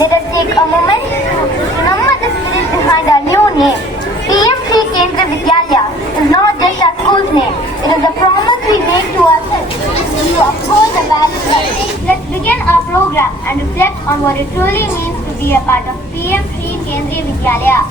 Let us take a moment to remember the spirit behind our new name. PM Shri Kendra Vidyalaya is not just our school's name. It is a promise we make to ourselves to uphold the values. Let's begin our program and reflect on what it truly means to be a part of PM Shri Kendra Vidyalaya.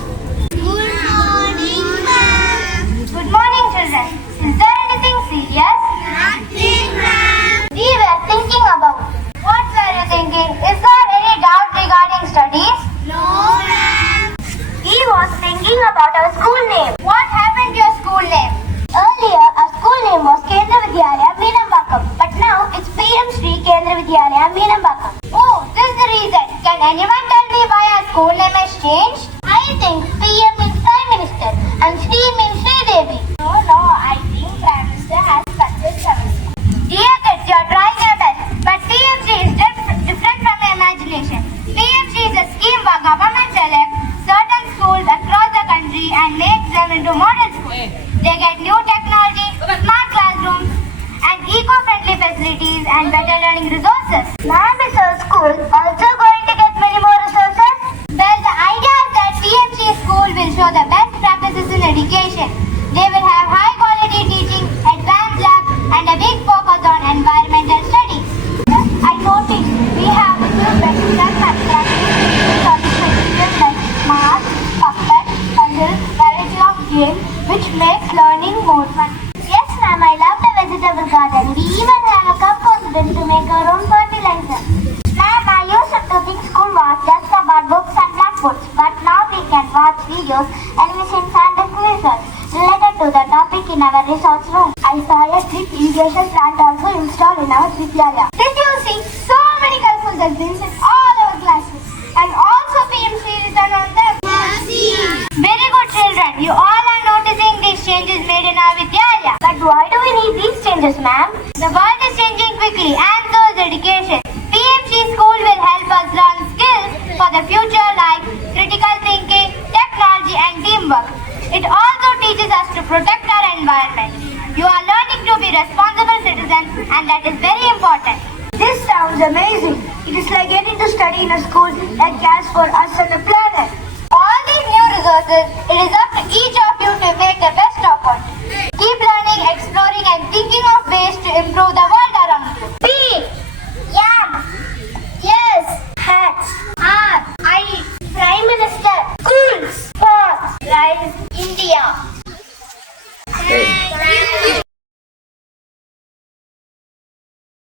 Good morning, ma'am. Good morning, children. Is there anything serious? Nothing, ma'am. We were thinking about. What were you thinking? Is there any doubt regarding studies? No, ma'am. He was thinking about our school name. What happened to your school name? Earlier, our school name was Kendra Vidyalaya Meenambakam, but now it's PM Shri Kendra Vidyalaya Meenambakam. Oh, this is the reason. Can anyone tell me why our school name has changed? I think PM means Prime Minister and Shri means Shri Devi. No, I think Prime Minister has success our school. Dear kids, you are trying your best, but PMC is different from your imagination. PMC is a scheme where government selects certain schools across the country and makes them into model schools. They get new technology, smart classrooms, and eco-friendly facilities and better learning resources. Ma'am, is our school also going to get many more resources? Well, the idea is that PMC school will show the best practices in education. They will have high-quality teaching, advanced labs, and a big focus on environmental studies. I noticed we have equipment that like math, puppet, puzzle, variety of games, which makes learning more fun. Yes, ma'am, I love the vegetable garden. We even have a compost bin to make our own fertilizer. Ma'am, I used to think school was just about books and blackboards, but now we can watch videos, animations, and quizzes related to the topic in our resource room. I saw a drip irrigation plant also installed in our Vidyalaya. Did you see so many colorful dustbins in all our classes? And also PMC written on them. Very good, children. You all are noticing these changes made in our Vidyalaya. But why do we need these changes, ma'am? The world is changing quickly, and so is education. PMC school will help us learn skills for the future like critical thinking, technology, and teamwork. It also teaches us to protect our environment. You are learning to be responsible citizens, and that is very important. This sounds amazing. It is like getting to study in a school that cares for us and the planet. All these new resources, it is up to each of you to make the best of it. Keep learning, exploring, and thinking of ways to improve the